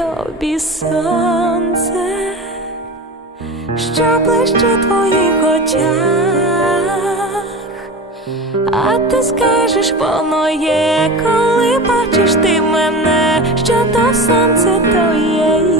тобі сонце, що ближче твоїх очах, а ти скажеш, воно є, коли бачиш ти мене, що то сонце то є